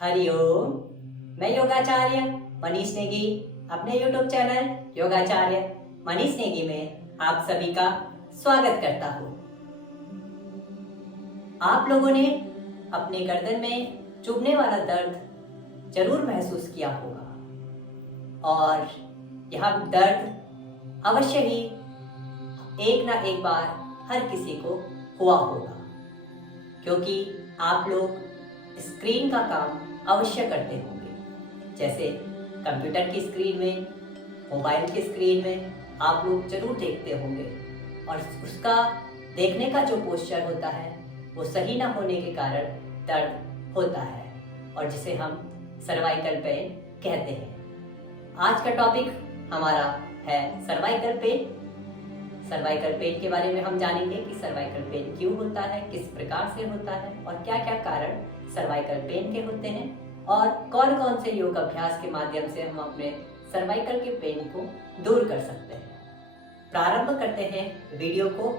हरिओम। मैं योगाचार्य मनीष नेगी अपने YouTube channel योगाचार्य Manish Negi में आप सभी का स्वागत करता हूँ। आप लोगों ने अपने गर्दन में चुभने वाला दर्द जरूर महसूस किया होगा और यह दर्द अवश्य ही एक ना एक बार हर किसी को हुआ होगा, क्योंकि आप लोग स्क्रीन का काम अवश्य करते होंगे। जैसे कंप्यूटर की स्क्रीन में, मोबाइल की स्क्रीन में आप लोग जरूर देखते होंगे और उसका देखने का जो पोस्चर होता है वो सही ना होने के कारण दर्द होता है और जिसे हम सर्वाइकल पेन कहते हैं। आज का टॉपिक हमारा है सर्वाइकल पेन। सर्वाइकल पेन के बारे में हम जानेंगे कि सर्वाइकल पेन क्यों होता है, किस प्रकार से होता है और क्या क्या कारण सर्वाइकल पेन के होते हैं और कौन कौन से योग अभ्यास के माध्यम से हम अपने सर्वाइकल के पेन को दूर कर सकते हैं। प्रारंभ करते हैं वीडियो को।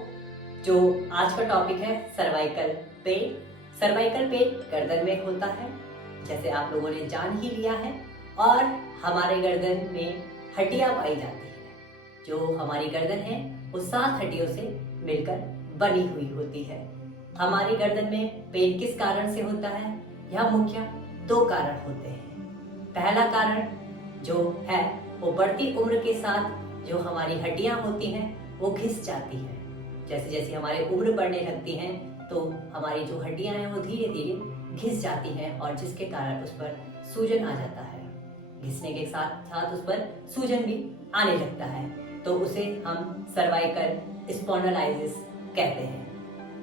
जो आज का टॉपिक है सर्वाइकल पेन। सर्वाइकल पेन गर्दन में होता है, जैसे आप लोगों ने जान ही लिया है, और हमारे गर्दन में हड्डियां पाई जाती है। जो हमारी गर्दन है वो 7 हड्डियों से मिलकर बनी हुई होती है। हमारी गर्दन में पेन किस कारण से होता है? यह मुख्य 2 कारण होते हैं। पहला कारण जो है वो बढ़ती उम्र के साथ जो हमारी हड्डियां होती हैं वो घिस जाती हैं। जैसे जैसे हमारी उम्र बढ़ने लगती है तो हमारी जो हड्डियां हैं वो धीरे धीरे घिस जाती हैं और जिसके कारण उस पर सूजन आ जाता है। घिसने के साथ साथ उस पर सूजन भी आने लगता है, तो उसे हम सर्वाइकल स्पॉन्डिलाइटिस कहते हैं।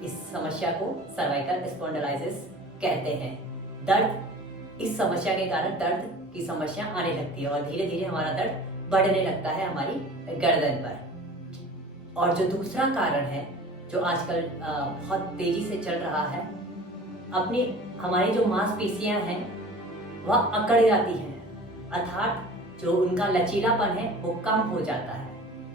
इस समस्या को सर्वाइकल स्पॉन्डिलाइटिस कहते हैं। दर्द, इस समस्या के कारण दर्द की समस्या आने लगती है और धीरे धीरे हमारा दर्द बढ़ने लगता है हमारी गर्दन पर। और जो दूसरा कारण है जो आजकल बहुत तेजी से चल रहा है, अपनी हमारी जो मांसपेशियां हैं वह अकड़ जाती हैं, अर्थात जो उनका लचीलापन है वो कम हो जाता है।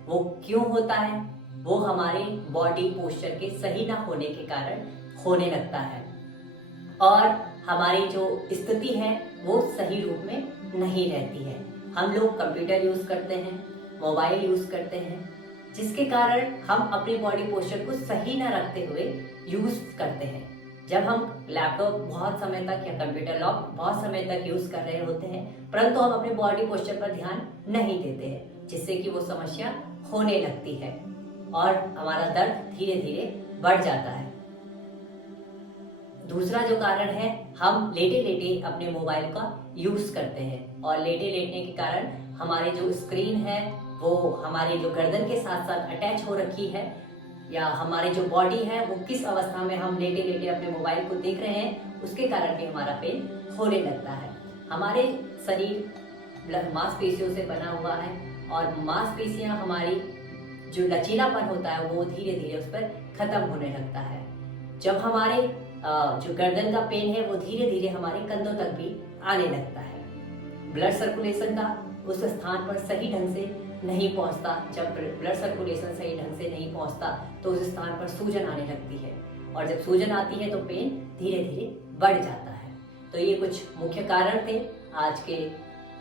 वो क्यों होता है? वो हमारे बॉडी पोस्चर के सही ना होने के कारण होने लगता है और हमारी जो स्थिति है वो सही रूप में नहीं रहती है। हम लोग कंप्यूटर यूज करते हैं, मोबाइल यूज करते हैं, जिसके कारण हम अपने बॉडी पोस्चर को सही ना रखते हुए यूज करते हैं। जब हम लैपटॉप बहुत समय तक या कंप्यूटर बहुत समय तक यूज कर रहे होते हैं, परंतु हम अपने बॉडी पोस्चर पर ध्यान नहीं देते हैं, जिससे कि वो समस्या होने लगती है और हमारा दर्द धीरे धीरे बढ़ जाता है। दूसरा जो कारण है, हम लेटे लेटे अपने मोबाइल का यूज करते हैं और लेटे लेटने के कारण हमारे जो स्क्रीन है वो हमारे जो गर्दन के साथ साथ अटैच हो रखी है, या हमारी जो बॉडी है वो किस अवस्था में हम लेटे लेटे अपने मोबाइल को देख रहे हैं, उसके कारण भी हमारा पेन होने लगता है। हमारे शरीर मांसपेशियों से बना हुआ है और मांसपेशियां हमारी जो लचीलापन होता है वो धीरे धीरे उस पर खत्म होने लगता है। जब हमारे जो गर्दन का पेन है वो धीरे धीरे हमारे कंधों तक भी आने लगता है। ब्लड सर्कुलेशन का उस स्थान पर सही ढंग से नहीं पहुंचता। जब ब्लड सर्कुलेशन सही ढंग से नहीं पहुंचता तो उस स्थान पर सूजन आने लगती है और जब सूजन आती है तो पेन धीरे धीरे बढ़ जाता है। तो ये कुछ मुख्य कारण थे आज के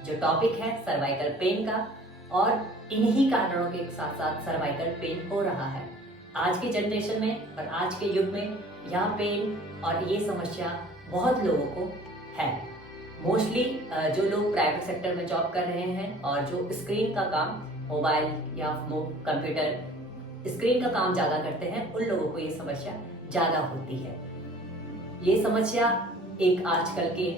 जो टॉपिक है सर्वाइकल पेन का, और इन्हीं कारणों के साथ साथ सर्वाइकल पेन हो रहा है आज की जनरेशन में और आज के युग में। यह पेन और ये समस्या बहुत लोगों को है। मोस्टली जो लोग प्राइवेट सेक्टर में जॉब कर रहे हैं और जो स्क्रीन का काम, मोबाइल या कंप्यूटर स्क्रीन का काम ज़्यादा करते हैं, उन लोगों को ये समस्या ज़्यादा होती है। ये समस्या एक आजकल के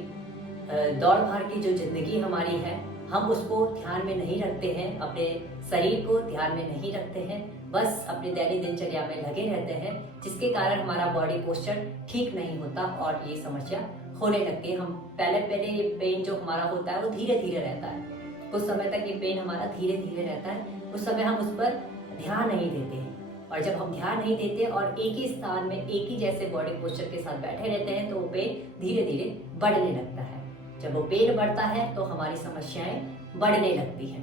दौड़ भाग की जो जिंदगी हमारी है, हम उसको ध्यान में नहीं रखते हैं, अपने शरीर को ध्यान में नहीं रखते हैं, बस अपने दैनिक दिनचर्या में लगे रहते हैं, जिसके कारण हमारा बॉडी पोस्चर ठीक नहीं होता और ये समस्या होने लगती है। हम पहले ये पेन जो हमारा होता है वो धीरे धीरे रहता है, कुछ समय तक ये पेन हमारा धीरे धीरे रहता है, उस समय हम उस पर ध्यान नहीं देते हैं। और जब हम ध्यान नहीं देते और एक ही स्थान में एक ही जैसे बॉडी पोस्चर के साथ बैठे रहते हैं तो वो पेन धीरे धीरे बढ़ने लगता है। जब वो पेन बढ़ता है तो हमारी समस्याएं बढ़ने लगती हैं।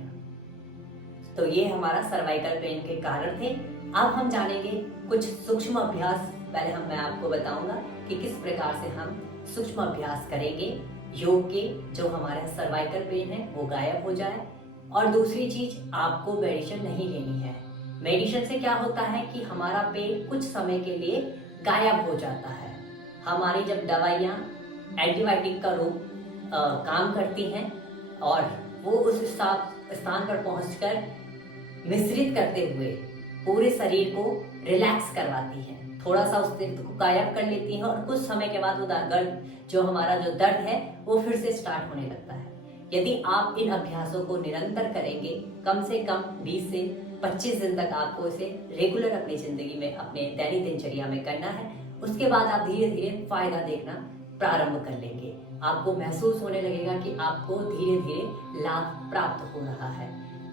तो ये हमारा सर्वाइकल पेन के कारण थे। अब हम जानेंगे कुछ सूक्ष्म अभ्यास। पहले मैं आपको बताऊंगा कि किस प्रकार से हम सूक्ष्म अभ्यास करेंगे योग के जो हमारा सर्वाइकल पेन है वो गायब हो जाए। और दूसरी चीज, आपको मेडिसिन नहीं लेनी है। मेडिसिन से क्या होता है कि हमारा पेन कुछ समय के लिए गायब हो जाता है। हमारी जब दवाइयाँ एंटीबायोटिक का रूप काम करती हैं और वो उस स्थान पर पहुंचकर मिश्रित करते हुए पूरे शरीर को रिलैक्स करवाती हैं, थोड़ा सा उस दर्द को गायब कर लेती हैं और कुछ समय के बाद वो दर्द जो हमारा जो दर्द है वो फिर से स्टार्ट होने लगता है। यदि आप इन अभ्यासों को निरंतर करेंगे, कम से कम 20 से 25 दिन तक आपको इसे रेगुलर अपनी जिंदगी में, अपने दैनिक दिनचर्या में करना है। उसके बाद आप धीरे धीरे फायदा देखना प्रारंभ कर लेंगे। आपको महसूस होने लगेगा कि आपको धीरे धीरे लाभ प्राप्त हो रहा है।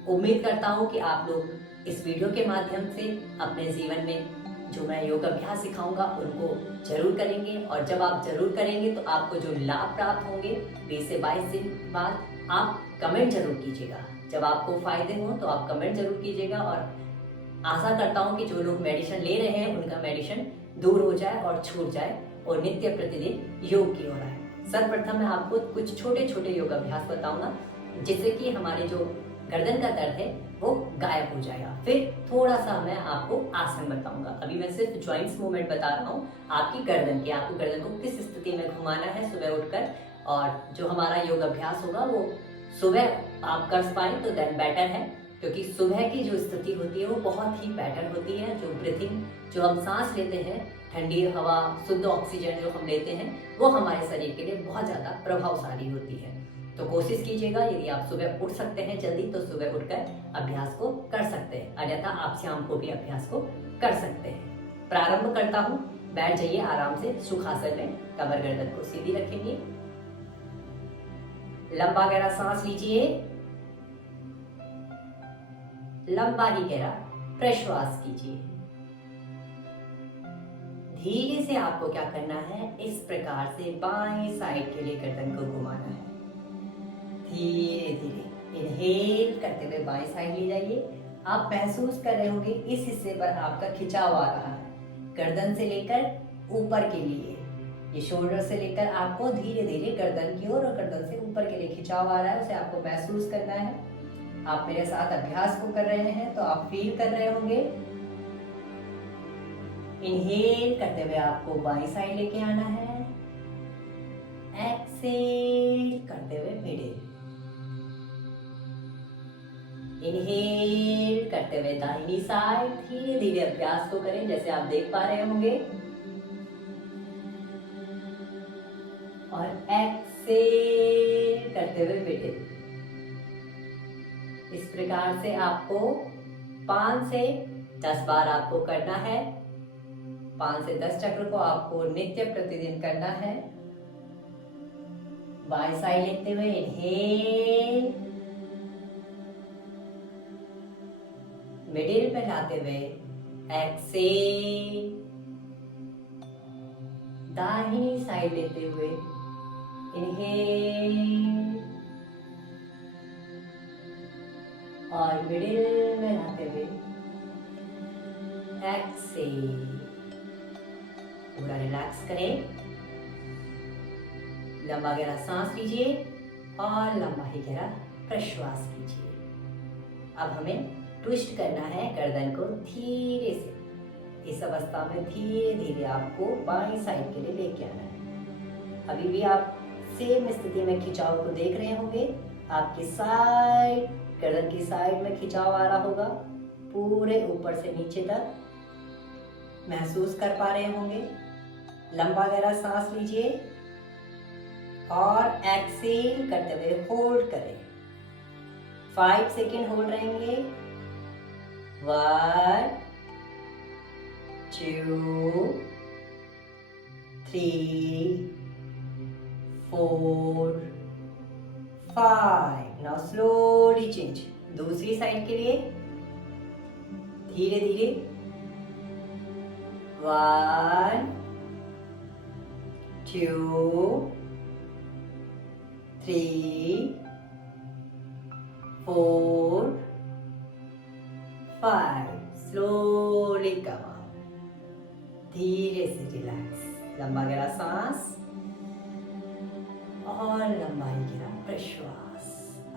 उम्मीद करता हूँ कि आप लोग इस वीडियो के माध्यम से अपने जीवन में जो मैं योग अभ्यास सिखाऊंगा उनको जरूर करेंगे। और जब आप जरूर करेंगे तो आपको जो लाभ प्राप्त होंगे 20 से 22 दिन बाद आप कमेंट जरूर कीजिएगा। जब आपको फायदे हों तो आप कमेंट जरूर कीजिएगा। और आशा करता हूँ कि जो लोग मेडिसिन ले रहे हैं उनका मेडिसिन दूर हो जाए और छूट जाए और नित्य प्रतिदिन योग की ओर आए। सर्वप्रथम मैं आपको कुछ छोटे छोटे योग अभ्यास बताऊंगा जिससे कि हमारे जो गर्दन का दर्द है वो गायब हो जाएगा। फिर थोड़ा सा मैं आपको आसन बताऊंगा। अभी मैं सिर्फ जॉइंट्स मूवमेंट बता रहा हूँ आपकी गर्दन की। आपको गर्दन को किस स्थिति में घुमाना है सुबह उठकर। और जो हमारा योग अभ्यास होगा वो सुबह आप कर पाए तो देन बेटर है, क्योंकि सुबह की जो स्थिति होती है वो बहुत ही बेटर होती है। जो ब्रीथिंग, जो हम सांस लेते हैं, ठंडी हवा, शुद्ध ऑक्सीजन जो हम लेते हैं वो हमारे शरीर के लिए बहुत ज़्यादा प्रभावशाली होती है। तो कोशिश कीजिएगा, यदि आप सुबह उठ सकते हैं जल्दी तो सुबह उठकर अभ्यास को कर सकते हैं, अन्यथा आप शाम को भी अभ्यास को कर सकते हैं। प्रारंभ करता हूँ। बैठ जाइए आराम से सुखासन में। कमर गर्दन को सीधी रखेंगे। लंबा गहरा सांस लीजिए। लंबा ही गहरा प्रश्वास कीजिए। धीरे से आपको क्या करना है, इस प्रकार से बाएं साइड के लिए गर्दन को घुमाना है। धीरे धीरे इनहेल करते हुए बाएं साइड ले जाइए। आप महसूस कर रहे होंगे इस हिस्से पर आपका खिंचाव आ रहा है, गर्दन से लेकर ऊपर के लिए। ये शोल्डर से लेकर आपको धीरे धीरे गर्दन की ओर और गर्दन से ऊपर के लिए खिंचाव आ रहा है, उसे आपको महसूस करना है। आप मेरे साथ अभ्यास को कर रहे हैं तो आप फील कर रहे होंगे। इनहेल करते हुए आपको बाईं साइड लेके आना है। एक्सेल करते हुए मिडिल। इनहेल करते हुए दाहिनी साइड। धीरे धीरे अभ्यास को करें जैसे आप देख पा रहे होंगे। और एक्सेल करते हुए मिडिल। इस प्रकार से आपको 5 से 10 बार आपको करना है। 5 से 10 चक्र को आपको नित्य प्रतिदिन करना है। बाएं साइड लेते हुए इनहेल, मिडिल पे लाते हुए एक्सेल, दाहिनी साइड लेते हुए इनहेल और मिडिल में लाते हुए एक्सेल। पूरा रिलैक्स करें। लंबा गहरा सांस लीजिए और लंबा ही गहरा प्रश्वास कीजिए। अब हमें ट्विस्ट करना है गर्दन को धीरे से। इस अवस्था में धीरे धीरे आपको बाईं साइड के लिए लेके आना है। अभी भी आप सेम स्थिति में खिंचाव को देख रहे होंगे। आपकी साइड, गर्दन की साइड में खिंचाव आ रहा होगा, पूरे ऊपर से नीचे तक महसूस कर पा रहे होंगे। लंबा गहरा सांस लीजिए और एक्सेल करते हुए होल्ड करें। 5 सेकेंड होल्ड रहेंगे। 1 2 3 4 5। Now slowly change. दूसरी साइड के लिए धीरे धीरे 1 2 3 4 5। Slowly come out. धीरे से रिलैक्स। लंबा गहरा सांस और लंबाई के साथ प्रश्वास।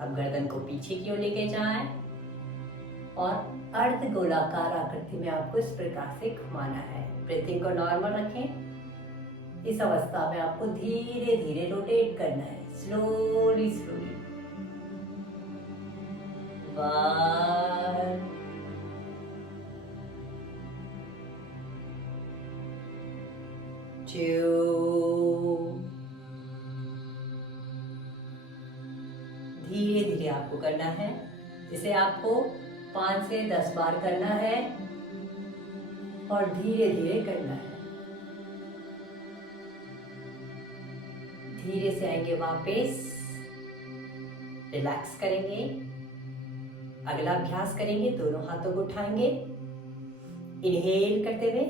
अब गर्दन को पीछे की ओर लेके जाएं और अर्ध गोलाकार आकृति में आपको इस प्रकार से घुमाना है। ब्रीथिंग को नॉर्मल रखें। इस अवस्था में आपको धीरे धीरे रोटेट करना है, स्लोली स्लोली। 1 2 धीरे धीरे आपको करना है। इसे आपको 5 से 10 बार करना है और धीरे धीरे करना है। धीरे से आएंगे वापस, रिलैक्स करेंगे। अगला अभ्यास करेंगे, दोनों हाथों को उठाएंगे, इनहेल करते हुए,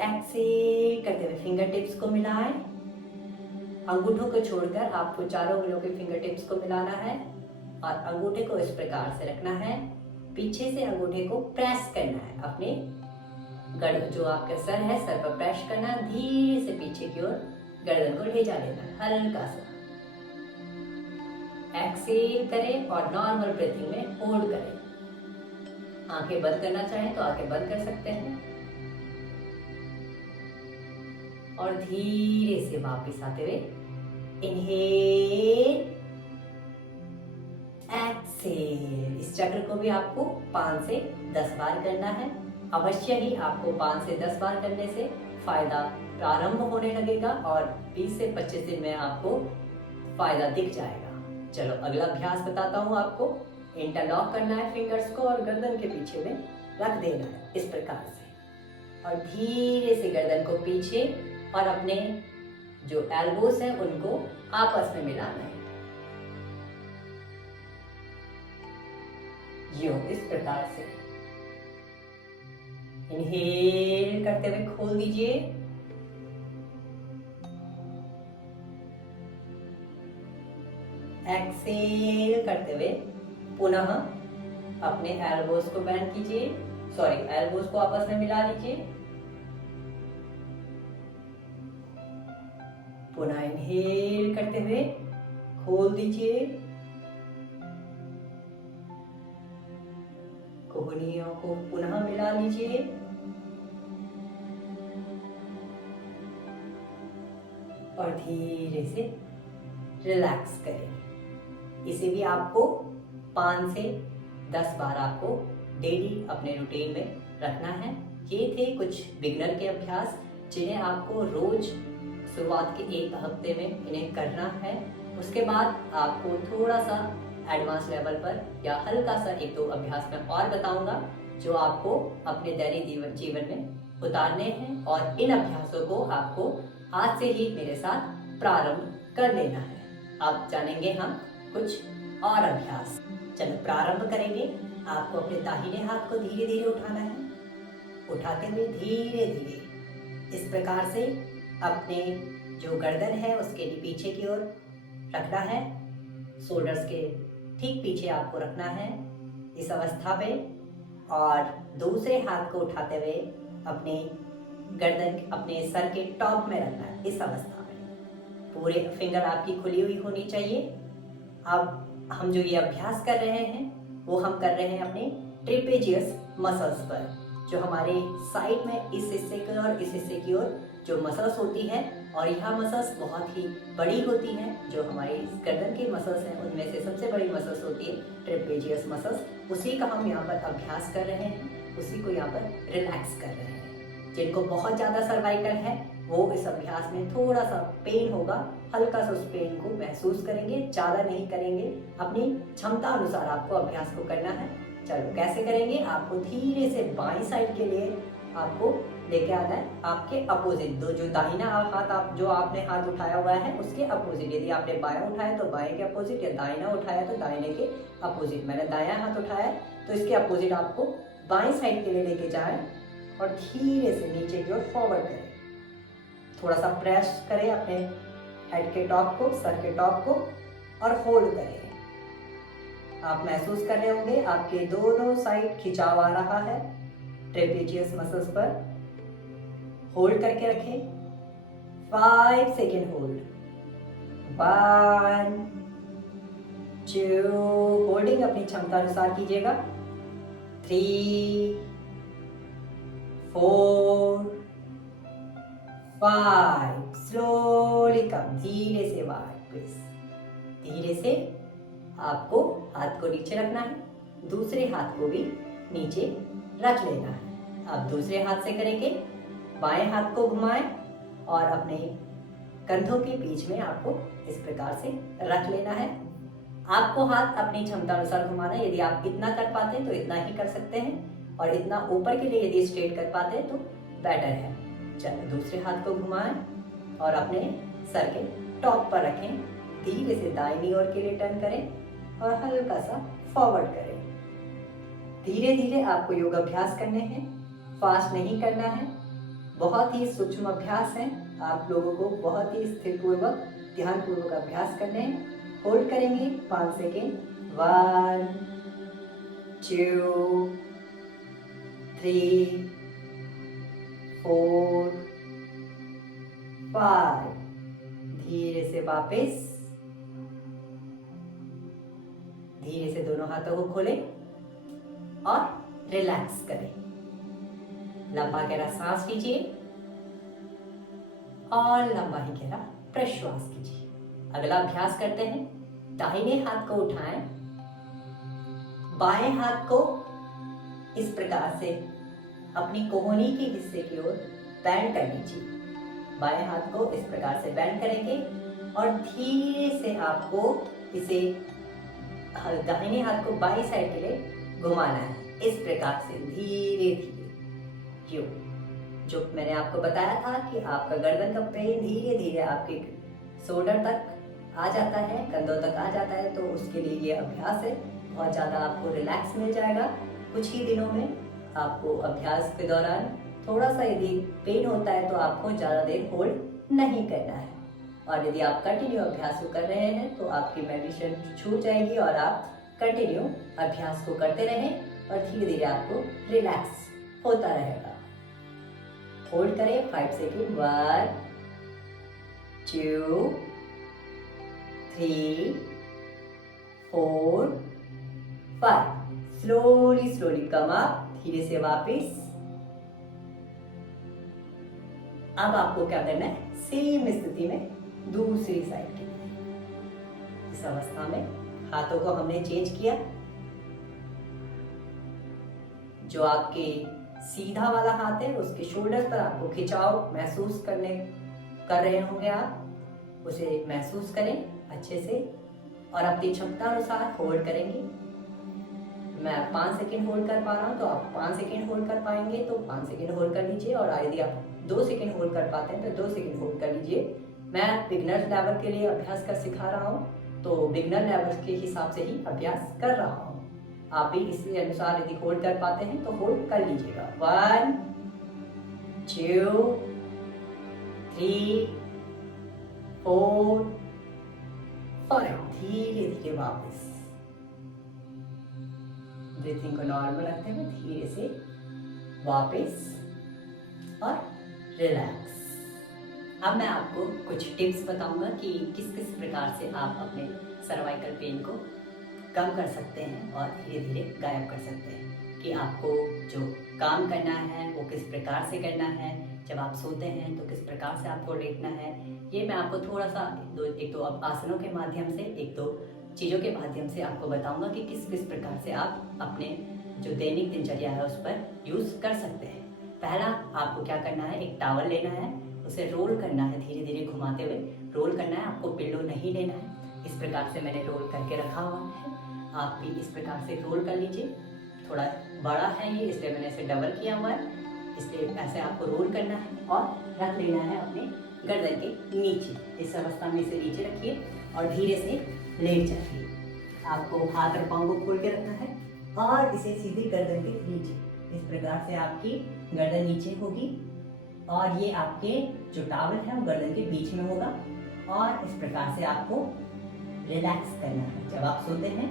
एक्सहेल करते हुए फिंगर टिप्स को मिलाएं। अंगूठों को छोड़कर आपको चारों उंगलियों के फिंगर टिप्स को मिलाना है और अंगूठे को इस प्रकार से रखना है। पीछे से अंगूठे को प्रेस करना है, अपने जो आपका सर है, सर पर प्रेस करना है। धीरे से पीछे की ओर गर्दन को ले जा लेना है, हल्का सा। एक्सहेल करें और नॉर्मल ब्रीथिंग में होल्ड करें। आंखें बंद करना चाहें तो आंखें बंद कर सकते हैं और धीरे से वापस आते हुए इनहेल, एक्सहेल। इस चक्र को भी आपको 5 से 10 बार करना है। अवश्य ही आपको 5 से 10 बार करने से फायदा प्रारंभ होने लगेगा और 20 से 25 दिन में आपको फायदा दिख जाएगा। चलो अगला अभ्यास बताता हूँ आपको। इंटरलॉक करना है फिंगर्स को और गर्दन के पीछे में रख देना है इस प्रकार से और धीरे से गर्दन को पीछे और अपने जो एल्बोस हैं उनको आपस में मिलाना है। यो इस प्रकार से इनहेल करते हुए खोल दीजिए, एक्सहेल करते हुए पुनः अपने एल्बोस को बेंड कीजिए, एल्बोस को आपस में मिला लीजिए। पुनः इनहेल करते हुए खोल दीजिए, कोहनियों को पुनः मिला लीजिए और धीरे से रिलैक्स करें। इसे भी आपको 5 से 10 बार आपको डेली अपने रूटीन में रखना है। ये थे कुछ बिगनर के अभ्यास जिन्हें आपको रोज शुरुआत के 1 हफ्ते में इन्हें करना है। उसके बाद आपको थोड़ा सा एडवांस लेवल पर या हल्का सा 1-2 अभ्यास में और बताऊंगा जो आपको अपने दैनिक जीवन में उतारने हैं और इन अभ्यासों को आपको आज से ही मेरे साथ प्रारंभ कर लेना है। अब जानेंगे हम कुछ और अभ्यास। चलो प्रारंभ करेंगे। आपको अपने दाहिने हाथ को धीरे धीरे उठाना है। उठाते हुए धीरे धीरे इस प्रकार से अपने जो गर्दन है उसके पीछे की ओर रखना है। शोल्डर्स के ठीक पीछे आपको रखना है इस अवस्था में और दूसरे हाथ को उठाते हुए अपने गर्दन अपने सर के टॉप में रखना है इस अवस्था में। पूरे फिंगर आपकी खुली हुई होनी चाहिए। अब हम जो ये अभ्यास कर रहे हैं वो हम कर रहे हैं अपने ट्रेपेजियस मसल्स पर, जो हमारे साइड में इस हिस्से की और इस हिस्से की ओर जो मसल्स होती है और यह मसल्स बहुत ही बड़ी होती हैं। जो हमारी गर्दन की मसल्स हैं उनमें से सबसे बड़ी मसल्स होती है ट्रेपेजियस मसल्स। उसी का हम यहाँ पर अभ्यास कर रहे हैं, उसी को यहाँ पर रिलैक्स कर रहे हैं। जिनको बहुत ज़्यादा सर्वाइकल है वो इस अभ्यास में थोड़ा सा पेन होगा, हल्का सा उस पेन को महसूस करेंगे, ज़्यादा नहीं करेंगे। अपनी क्षमता अनुसार आपको अभ्यास को करना है। चलो कैसे करेंगे? आपको धीरे से बाईं साइड के लिए आपको लेके आना है आपके अपोजिट। जो दाहिना हाथ जो आपने हाथ उठाया हुआ है उसके अपोजिट। यदि आपने बायां उठाया तो बाएं के अपोजिट, या दाहिना उठाया तो दाहिने के अपोजिट। मैंने दायां हाथ उठाया तो इसके अपोजिट आपको बाईं साइड के लिए लेके जाएं और धीरे से नीचे की ओर फॉरवर्ड करें। थोड़ा सा प्रेस करें अपने हेड के टॉप को, सर के टॉप को और होल्ड करें। आप महसूस कर रहे होंगे आपके दोनों साइड खिंचाव आ रहा है ट्रेपेजियस मसल्स पर। होल्ड करके रखें, 5 सेकेंड होल्ड, 1 2, होल्डिंग अपनी क्षमता अनुसार कीजिएगा, 3 4 5, स्लोली कम, धीरे से वापस। धीरे से आपको हाथ को नीचे रखना है, दूसरे हाथ को भी नीचे रख लेना है। अब दूसरे हाथ से करेंगे, बाएं हाथ को घुमाएं और अपने कंधों के बीच में आपको इस प्रकार से रख लेना है। आपको हाथ अपनी क्षमता अनुसार घुमाना है। यदि आप इतना कर पाते हैं तो इतना ही कर सकते हैं, और इतना ऊपर के लिए यदि स्ट्रेट कर पाते हैं तो बेटर है। चलो दूसरे हाथ को घुमाएं और अपने सर के टॉप पर रखें। धीरे से दाहिनी ओर के लिए टर्न करें और हल्का सा फॉरवर्ड करें। धीरे धीरे आपको योग अभ्यास करने हैं, फास्ट नहीं करना है। बहुत ही सूक्ष्म अभ्यास है, आप लोगों को बहुत ही स्थिरपूर्वक ध्यानपूर्वक अभ्यास करने हैं। होल्ड करेंगे 5 सेकेंड, 1 2 3 4 5, धीरे से वापस। धीरे से दोनों हाथों को खोलें और रिलैक्स करें। लंबा गहरा सांस लीजिए और लंबा ही गहरा प्रश्वास कीजिए। अगला अभ्यास करते हैं। दाहिने हाथ को उठाएं, बाएं हाथ को इस प्रकार से अपनी कोहनी के हिस्से की ओर बैंड कर लीजिए। बाएं हाथ को इस प्रकार से बैंड करेंगे और धीरे से आपको इसे दाहिने हाथ को बाईं साइड के लिए घुमाना है। इस प्रकार से धीरे धीरे यूं, जो मैंने आपको बताया था कि आपका गर्दन का पेन धीरे धीरे आपके शोल्डर तक आ जाता है, कंधों तक आ जाता है, तो उसके लिए ये अभ्यास है। बहुत ज़्यादा आपको रिलैक्स मिल जाएगा। कुछ ही दिनों में आपको अभ्यास के दौरान थोड़ा सा यदि पेन होता है तो आपको ज़्यादा देर होल्ड नहीं करना है, और यदि आप कंटिन्यू अभ्यास को कर रहे हैं तो आपकी मेडिटेशन छूट जाएगी और आप कंटिन्यू अभ्यास को करते रहें और धीरे धीरे आपको रिलैक्स होता रहेगा। होल्ड करें 5 second, 1 2 3 4 5, slowly slowly come up, धीरे से वापस। अब आपको क्या करना है, सेम स्थिति में दूसरी साइड के लिए। इस अवस्था में हाथों को हमने चेंज किया। जो आपके सीधा वाला हाथ है उसके शोल्डर पर आपको खिंचाव महसूस कर रहे होंगे, आप उसे महसूस करें अच्छे से और अपनी क्षमता अनुसार होल्ड करेंगे। मैं 5 सेकेंड होल्ड कर पा रहा हूँ तो आप 5 सेकेंड होल्ड कर पाएंगे तो 5 सेकेंड होल्ड कर लीजिए, और यदि आप 2 सेकेंड होल्ड कर पाते हैं तो 2 सेकेंड होल्ड कर लीजिए। मैं बिगनर लेवल के लिए अभ्यास कर सिखा रहा हूँ तो बिगनर लेवल के हिसाब से ही अभ्यास कर रहा हूँ। आप भी इसी अनुसार यदि होल्ड कर पाते हैं तो होल्ड कर लीजिएगा। 1 2 3 4 5, धीरे धीरे वापस। ब्रीथिंग को नॉर्मल रखते हुए धीरे से वापस और रिलैक्स। अब मैं आपको कुछ टिप्स बताऊंगा कि किस किस प्रकार से आप अपने सर्वाइकल पेन को कम कर सकते हैं और धीरे धीरे गायब कर सकते हैं। कि आपको जो काम करना है वो किस प्रकार से करना है, जब आप सोते हैं तो किस प्रकार से आपको लेटना है। ये मैं आपको थोड़ा सा एक तो आसनों के माध्यम से, एक दो चीज़ों के माध्यम से आपको बताऊंगा कि किस किस प्रकार से आप अपने जो दैनिक दिनचर्या है उस पर यूज़ कर सकते हैं। पहला आपको क्या करना है, एक टावल लेना है, उसे रोल करना है, धीरे धीरे घुमाते हुए रोल करना है। आपको पिल्लो नहीं लेना है। इस प्रकार से मैंने रोल करके रखा हुआ है, आप भी इस प्रकार से रोल कर लीजिए। थोड़ा बड़ा है ये, इसलिए मैंने इसे डबल किया हुआ है, इसलिए ऐसे आपको रोल करना है और रख लेना है अपने गर्दन के नीचे। इस अवस्था में इसे नीचे रखिए और धीरे से लेट जाइए। आपको हाथ और पाँव को खोल के रखना है और इसे सीधे गर्दन के नीचे, इस प्रकार से आपकी गर्दन नीचे होगी और ये आपके जो टावल है वो गर्दन के बीच में होगा। और इस प्रकार से आपको रिलैक्स करना है। जब आप सोते हैं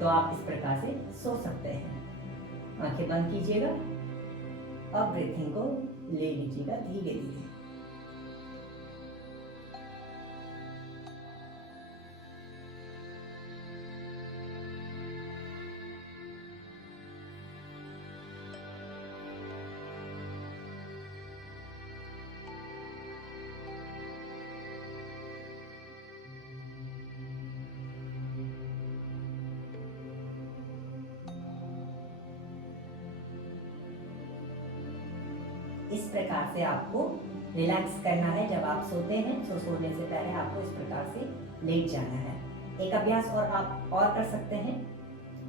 तो आप इस प्रकार से सो सकते हैं। आंखें बंद कीजिएगा और ब्रीथिंग को ले लीजिएगा धीरे धीरे। इस प्रकार से आपको रिलैक्स करना है। जब आप सोते हैं तो सोने से पहले आपको इस प्रकार से लेट जाना है। एक अभ्यास और आप और कर सकते हैं।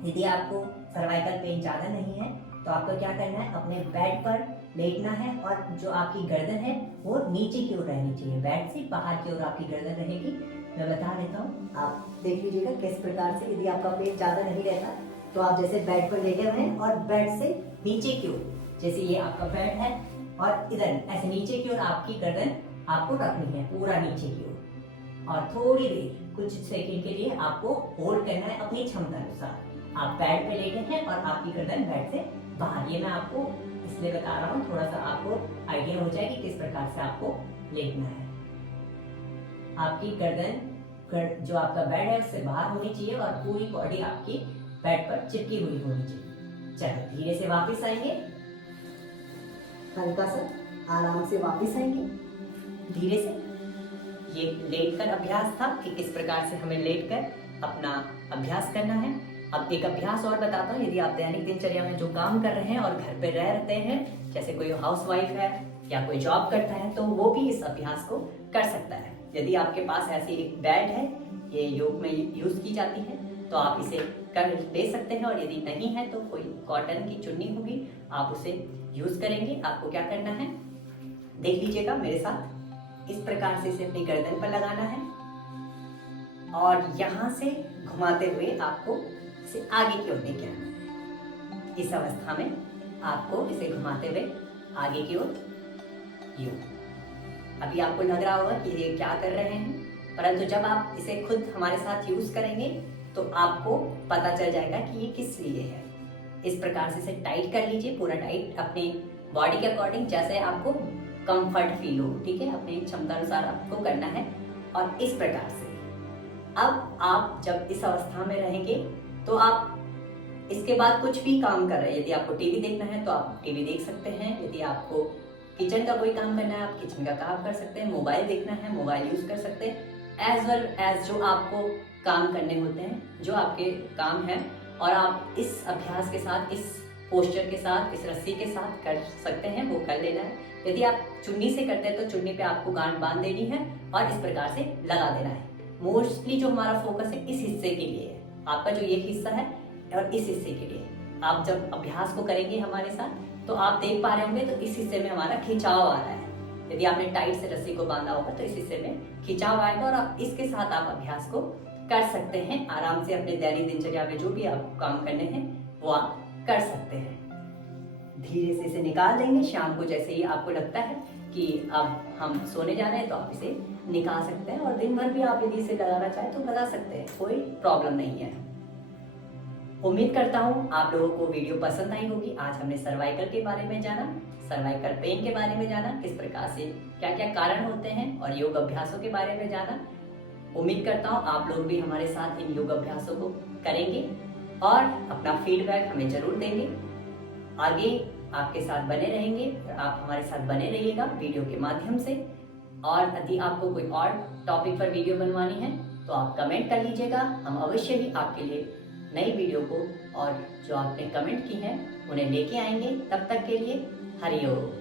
यदि आपको सर्वाइकल पेन ज़्यादा नहीं है तो आपको क्या करना है, अपने बेड पर लेटना है और जो आपकी गर्दन है वो नीचे की ओर रहनी चाहिए, बेड से बाहर की ओर आपकी गर्दन रहेगी। मैं बता देता हूँ, आप देख लीजिएगा किस प्रकार से। यदि आपका पेट ज़्यादा नहीं रहता तो आप जैसे बेड पर लेटे हुए हैं और बेड से नीचे की ओर, जैसे ये आपका बेड है और इधर ऐसे नीचे की ओर आपकी गर्दन आपको रखनी है, पूरा नीचे की ओर। और थोड़ी देर, कुछ सेकंड के लिए आपको होल्ड करना है अपनी क्षमता अनुसार। आप बेड पे लेटे हैं और आपकी गर्दन बेड से बाहर। ये मैं आपको इसलिए बता रहा हूँ, थोड़ा सा आपको आइडिया हो जाए कि किस प्रकार से आपको लेटना है। आपकी गर्दन जो आपका बेड है उससे बाहर होनी चाहिए और पूरी बॉडी आपकी बेड पर चिपकी हुई होनी चाहिए। चलो धीरे से वापस आएंगे, हल्का सा आराम से वापस आएंगे धीरे से। ये लेटकर अभ्यास था कि किस प्रकार से हमें लेटकर अपना अभ्यास करना है। अब एक अभ्यास और बताता हूँ। यदि आप दैनिक दिनचर्या में जो काम कर रहे हैं और घर पे रहते हैं, जैसे कोई हाउसवाइफ है या कोई जॉब करता है, तो वो भी इस अभ्यास को कर सकता है। यदि आपके पास ऐसी एक बेड है, ये योग में यूज की जाती है, तो आप इसे कर ले सकते हैं। और यदि नहीं है तो कोई कॉटन की चुन्नी होगी, आप उसे यूज करेंगे। आपको क्या करना है, देख लीजिएगा मेरे साथ। इस प्रकार से इसे अपनी गर्दन पर लगाना है और यहाँ से घुमाते हुए आपको इसे आगे की ओर लेके आना है। इस अवस्था में आपको इसे घुमाते हुए आगे की ओर यूं। अभी आपको लग रहा होगा कि ये क्या कर रहे हैं, परंतु जब आप इसे खुद हमारे साथ यूज करेंगे तो आपको पता चल जाएगा कि ये किस लिए है। इस प्रकार से इसे टाइट कर लीजिए, पूरा टाइट अपनी बॉडी के अकॉर्डिंग, जैसे आपको कंफर्ट फील हो। ठीक है, अपनी क्षमता अनुसार आपको करना है। और इस प्रकार से अब आप जब इस अवस्था में रहेंगे तो आप इसके बाद कुछ भी काम कर रहे हैं। यदि आपको टीवी देखना है तो आप टीवी देख सकते हैं। यदि आपको किचन का कोई काम करना है, आप किचन का काम कर सकते हैं। मोबाइल देखना है, मोबाइल यूज कर सकते हैं। एज वेल एज जो आपको काम करने होते हैं, जो आपके काम है, और आप इस अभ्यास के साथ, इस पोस्चर के साथ, इस रस्सी के साथ कर सकते हैं, वो कर लेना है। यदि आप चुन्नी से करते हैं तो चुन्नी पे आपको गांठ बांध देनी है और इस प्रकार से लगा देना है। मोस्टली जो हमारा फोकस है इस हिस्से के लिए है, आपका जो ये हिस्सा है और इस हिस्से के लिए। आप जब अभ्यास को करेंगे हमारे साथ तो आप देख पा रहे होंगे तो इस हिस्से में हमारा खिंचाव आ रहा है। यदि आपने टाइट से रस्सी को बांधा होगा तो इस हिस्से में खिंचाव आएगा और आप इसके साथ आप अभ्यास को कर सकते हैं। आराम से अपने दैनिक दिनचर्या में जो भी आपको काम करने हैं वो आप कर सकते हैं। धीरे से इसे निकाल देंगे। शाम को जैसे ही आपको लगता है कि अब हम सोने जा रहे हैं तो आप इसे निकाल सकते हैं। और दिन भर भी आप यदि इसे लगाना चाहें तो लगा सकते हैं, कोई प्रॉब्लम नहीं है। उम्मीद करता हूँ आप लोगों को वीडियो पसंद आई होगी। आज हमने सर्वाइकल के बारे में जाना, सर्वाइकल पेन के बारे में जाना, किस प्रकार से क्या क्या कारण होते हैं, और योग अभ्यासों के बारे में जाना। उम्मीद करता हूँ आप लोग भी हमारे साथ इन योग अभ्यासों को करेंगे और अपना फीडबैक हमें जरूर देंगे। आगे आपके साथ बने रहेंगे और आप हमारे साथ बने रहिएगा वीडियो के माध्यम से। और यदि आपको कोई और टॉपिक पर वीडियो बनवानी है तो आप कमेंट कर लीजिएगा। हम अवश्य ही आपके लिए नई वीडियो को और जो आपने कमेंट की है उन्हें लेके आएंगे। तब तक के लिए हरि ओम।